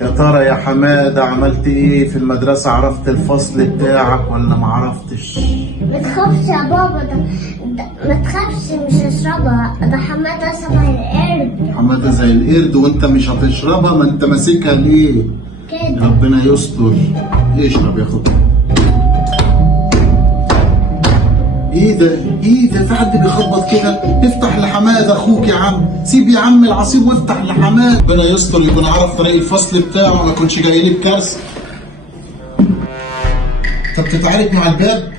يا ترى يا حمادة عملت ايه في المدرسة؟ عرفت الفصل بتاعك ولا ما عرفتش؟ ما تخافش يا بابا، ما تخافش، مش هشربها. ده حمادة شبه القرد. حمادة زي القرد وانت مش هتشربها؟ ما انت ماسكها ليه؟ كده. ربنا يستر. اشرب يا اخويا. ايه ده؟ ايه ده؟ في حد بيخبط كده؟ افتح لحماد اخوك يا عم، سيب يا عم العصير وافتح لحماد. ربنا يستر يكون عرف طريق الفصل بتاعه، ما يكونش جاي لي بكارثه. طب تتعارك مع الباب؟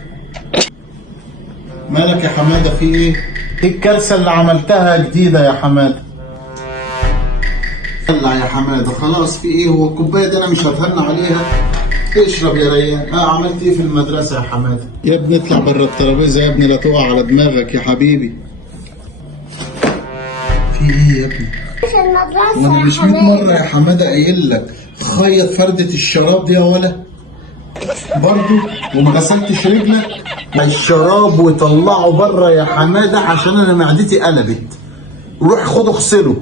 مالك يا حماده، في ايه؟ ايه الكارثه اللي عملتها جديده يا حماده؟ طلع يا حماده، خلاص في ايه؟ هو الكوبايه دي انا مش هتهنى عليها؟ اشرب يا ريان. عملت ايه في المدرسه يا حماده؟ يا ابني اطلع بره الترابيزه يا ابني، لا تقع على دماغك يا حبيبي. في ايه يا ابني؟ مش المدرسة وانا يا مش 100 حمادة. مره يا حماده قايل لك خيط فرده الشراب دي يا ولا؟ برضه وما غسلتش رجلك؟ الشراب وطلعه بره يا حماده عشان انا معدتي قلبت. روح خده اغسله.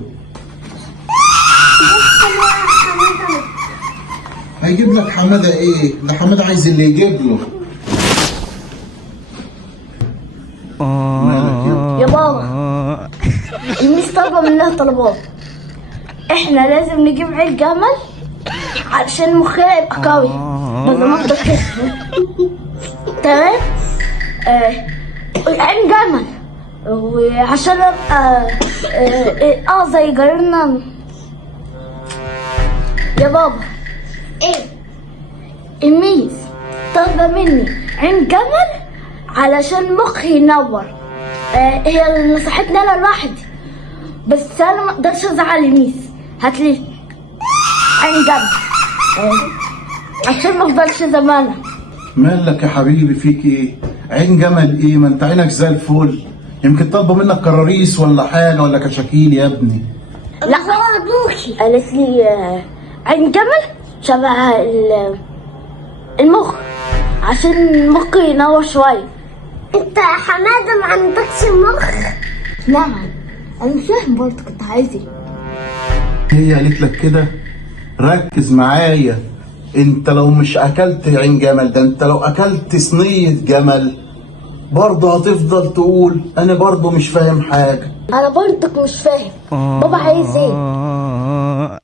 هيجيب لك حماده ايه؟ ده حماده عايز اللي يجيب له. مالك يا بابا، الميس طالبة منها طلبات. احنا لازم نجيب عيل جمل علشان مخنا يبقى قوي بدل ما افضل خف. تمام. عين جمل وعشان ابقى زي جارنا. يا بابا، ايه؟ الميس طالبة مني عين جمل علشان مخي ينور. هي اللي نصحتني انا لوحدي، بس انا ما اقدرش ازعل الميس. هاتلي عين جمل عشان ما افضلش زمانة. مالك يا حبيبي، فيك ايه؟ عين جمل ايه؟ ما انت عينك زي الفل. يمكن طالبه منك كراريس ولا حاجه ولا كشاكيل يا ابني. لا، قالت لي عين جمل شبه المخ عشان مخي ينور شويه. انت يا حمادة ما عندكش مخ؟ نعم، انا مش فاهم برضه كنت عايز ايه. هي قالت لك كده؟ ركز معايا. انت لو مش اكلت عين جمل، ده انت لو اكلت صينيه جمل برضه هتفضل تقول انا برضه مش فاهم حاجه. انا برضك مش فاهم بابا عايز ايه.